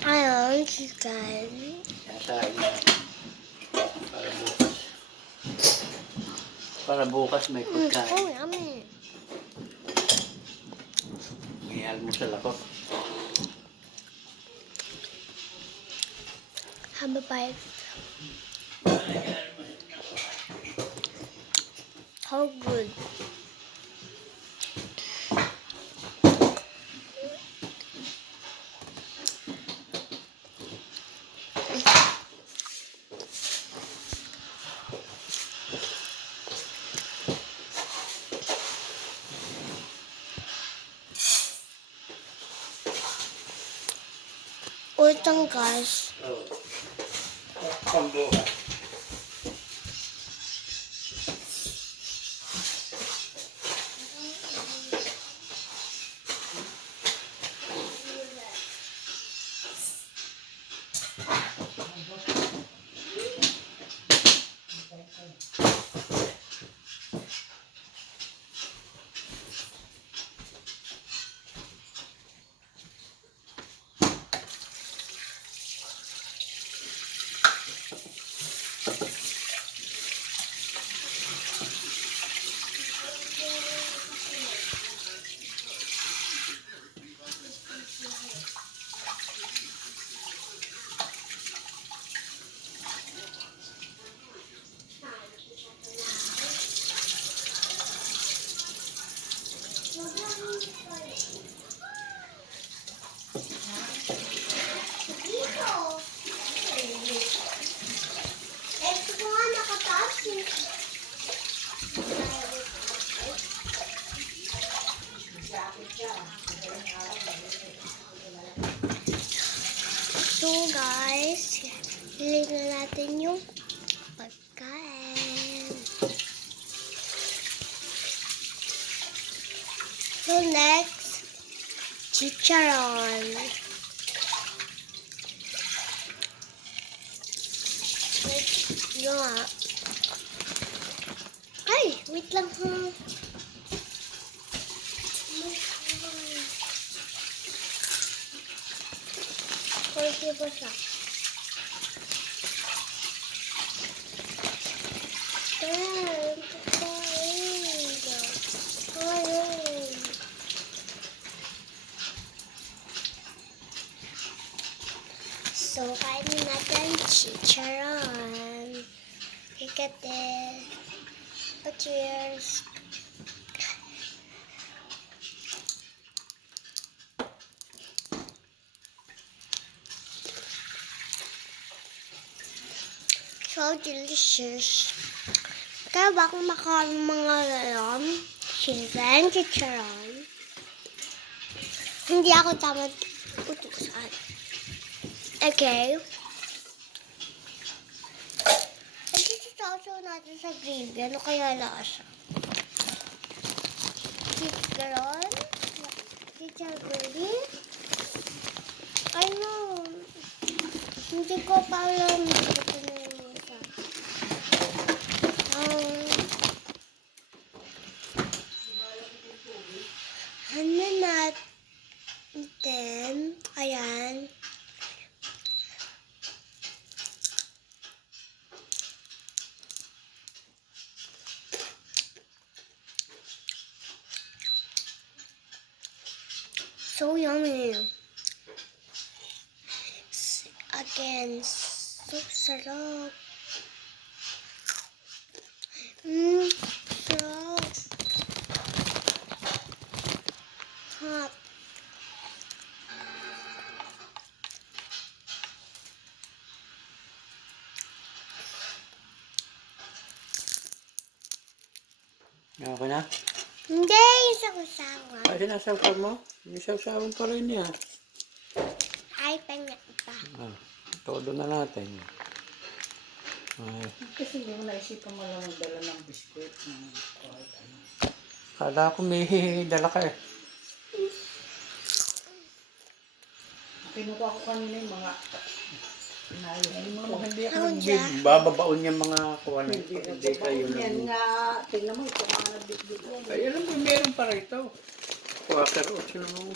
Ayun, chicken. Sasain na. Para bukas. Para bukas may Oh, pagkain. yummy. May almusal ako. Have a bite. How good. Utang guys. Oo. Pambukas. So guys, hili na natin yung pagkain. So next, chicharon. Wait nga. Ay, wait lang ha. Kunti pa siya. So, kainin natin chicharon. Look at this. Oh, cheers. So delicious. Kaya ba akong makain mga gayon? Chicken, chicharon. Hindi ako tamad utusan. Okay. Ito natin sa gravy. Ano kaya lasa? Chicharon? Chicharon gravy? I know. Hindi ko pa alam. Ano natin? Ayan. So yummy. Again, so sarap. Sarap. Hot. Okay na? Hindi, isaw-sawan. Ay, sinasawsaw mo? May sawsawan pa rin yan. Ay, panya pa. Todo na natin. Ay. Kasi hindi mo naisipan mo lang magdala ng biskuit. Kala ko may dala ka eh. Kinuha ko kanina yung mga Ay, mama, hindi ako Ako dyan. bababaon yung mga kuwan. hindi Hindi kayo yan nang... nga. Tingnan mo, ito mga nagbitbit yan. Ay, alam mo, meron pa rito. Quarter oats naman.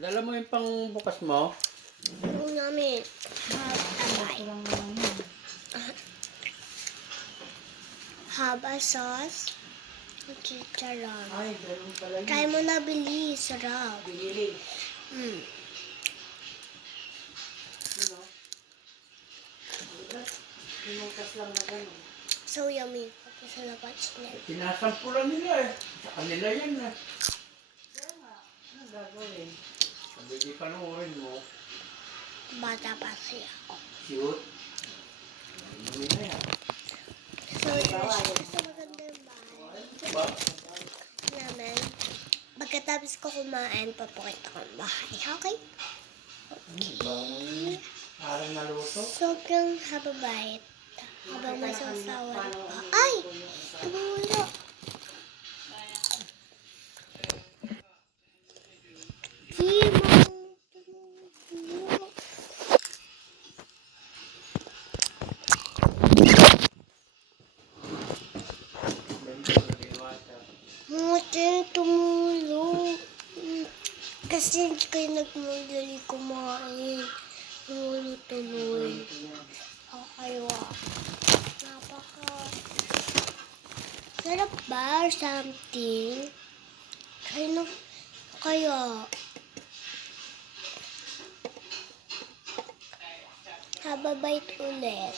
Dala mo yung pang bukas mo. Yung namin. Ito lang naman yun. Haba sauce. Chicharon. Ay, ganun pala yun. Try mo na, bilis. Sarap. Binili. Mm. Ano? Pinukas lang na ganun. So yummy. Tapos sa labat niya. Sinasampulan nila eh. Sa kanila yan eh. Kaya nga, ano gagawin? Sabi di panoorin mo. Bata pa siya. Shoot. Hindi na yan. So, sa magandang bahay Diba? namin. Pagkatapos ko kumain, papakita ko ang bahay. Okay? Okay. Parang naluto. Sobrang hababait. Habang may sasawan pa. Ay! Tumulo! Kimo! Tumulo! Mutin, tumulo. Kasi hindi kayo nagmadali kumain. Tumulo tuloy. Ako kayo ah. Napaka... Sarap ba or something? Kayo kaya... Hababait ulit.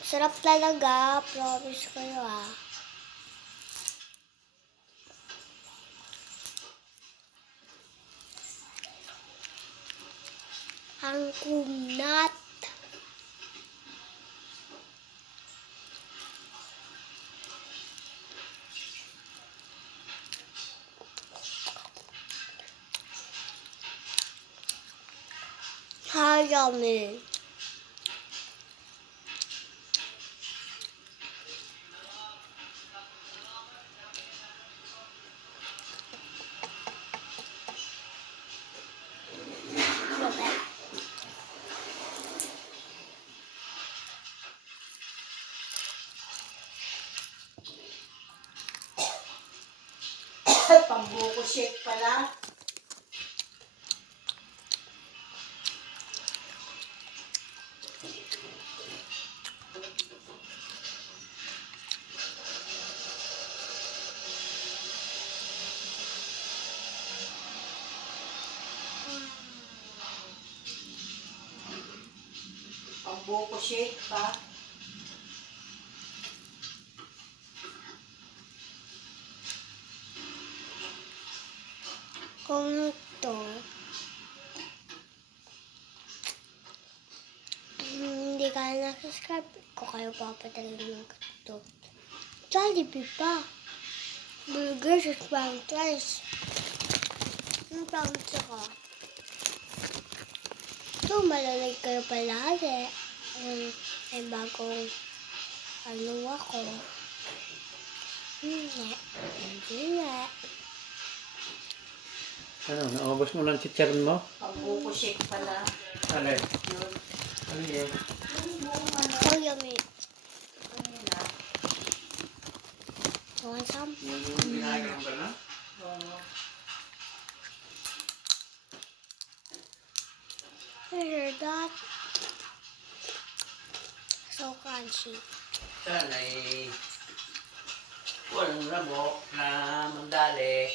Sarap talaga. Promise kayo ah. Ang kumnat. Hayami. Pambuko shake pala. Pambuko shake pa. Kung ito, hindi ka na-subscribe ko kayo papadala ng ganito. Jollibee pa. Burgers at french fries. Yung french ka. So, malalay kayo palagi. Ay bagong ano ako. Hindi nga. Ano, naubos mo ng chicharon mo? Pambuko shake pala. Ano? Yun. Ano yun? So yummy. Kanina. Want some? Yung ginagawa ba na? Oo. You hear that? So crunchy. Sana ay walang lamok na mandali.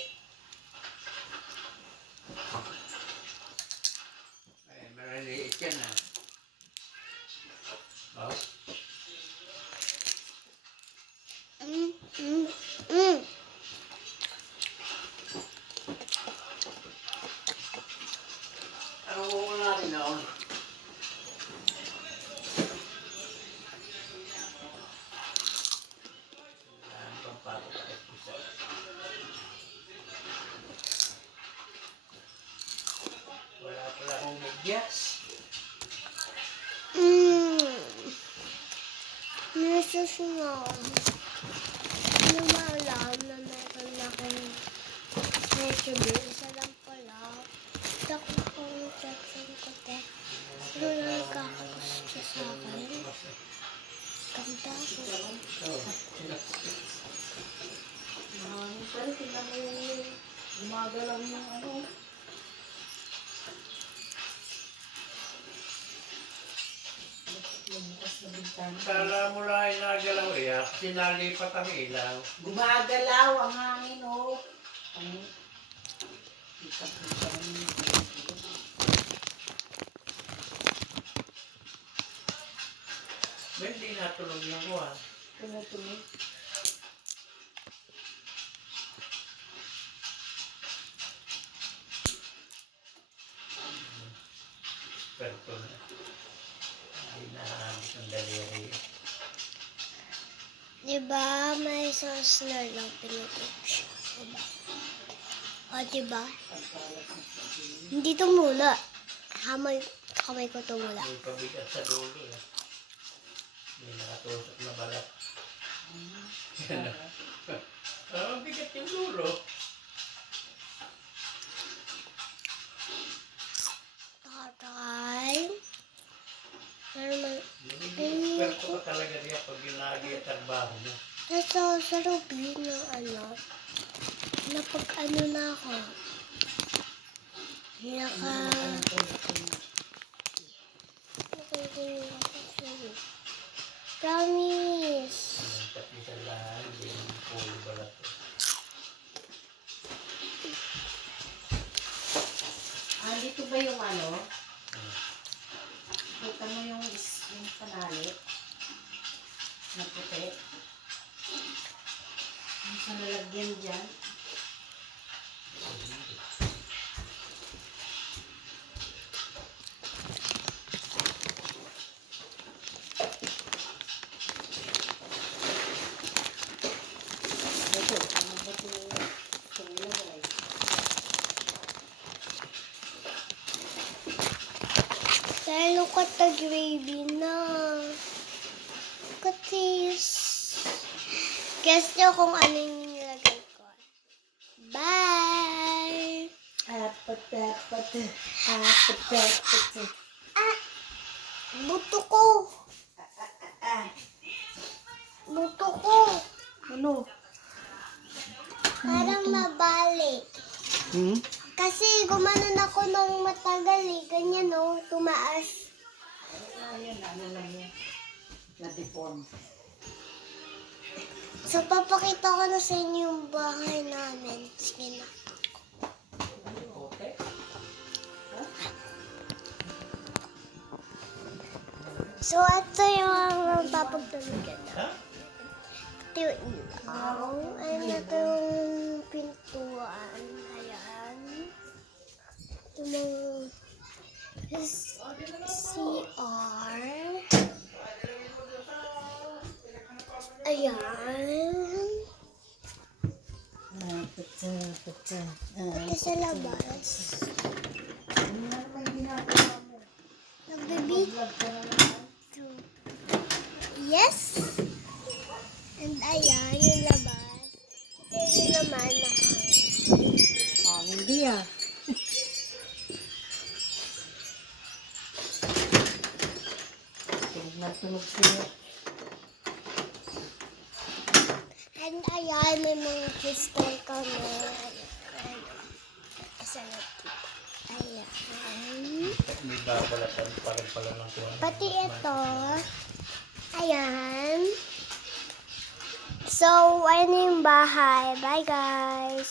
Ay, malaliit yan ah. Oh, Mm, mm, mm. ano ko natin noon? Ang pampapakit ko sa... Wala pala akong medyas. Nasusunod. Ano ba alam na meron akong recipe? Isa lang pala. Tako kong section ko te. Ano na nagkakagusto sa akin? Ganda ko. Pero tingnan mo yung Gumagalaw yung ano. Lumabas na bintana. Kala mo lang ay nagalaw eh. Kasi nalipat ang ilaw. Gumagalaw ang hangin, oh. Ano? Kita-kita yung Ba, hindi natulog yung kuha. tumutuloy. Perto na. Hindi nahamit ang daliri. Diba may sauce na lang pinutip siya. Diba? O, diba? Hindi tumula. Kamay ko tumula. May pabigat sa dulo eh. May nakatusok na balat. Ah, bigat yung dulo. Tatay. Pero man, Perto ka talaga niya pag ginagi at trabaho mo. nasa sarap yun na napag na ako. Promise. Ang pati sa lahat, hindi yung pulo balat. Ah, dito ba yung ano? Kita mo yung panali? Na puti? Yung sa lalagyan dyan? Ito, ano ba ito yung ilagay? Dahil look at the gravy na. Look at this. Guess nyo kung ano yung nilagay ko. Bye! Buto ko! Buto ko! Ano? Parang nabalik. Kasi gumanon ako ng matagal eh. Ganyan o, tumaas. Ayan, ano lang yan. Na-deform. So, papakita ko na sa inyo yung bahay namin. Sige na. Okay. So, ito yung papagtulugan na. Ha? Ito yung ilaw. Ayan, ito yung pintuan. Ayan. Ito yung CR. Ayan. Ito sa labas. Nagbibi. Yes. And ayan, yung labas. Ito yung naman na hangin. Hindi ah. Tunog na tunog siya. And ayan, may mga crystal kami. Ayan. Ayan. May babalatan pa rin pala ng kuha. Pati ito. Ayan. So, ayun yung bahay. Bye, guys.